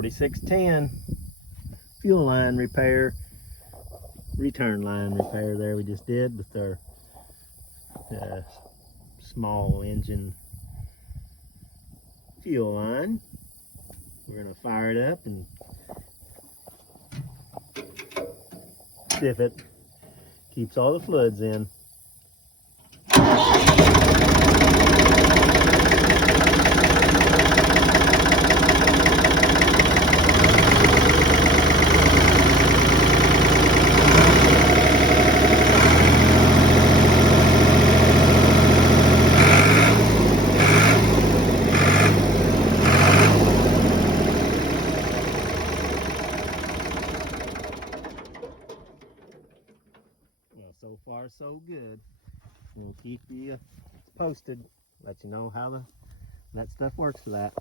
4610 fuel line repair, return line repair there we just did with our small engine fuel line. We're going to fire it up and see if it keeps all the fluids in. Well, so far so good. We'll keep you posted, let you know how that stuff works for that.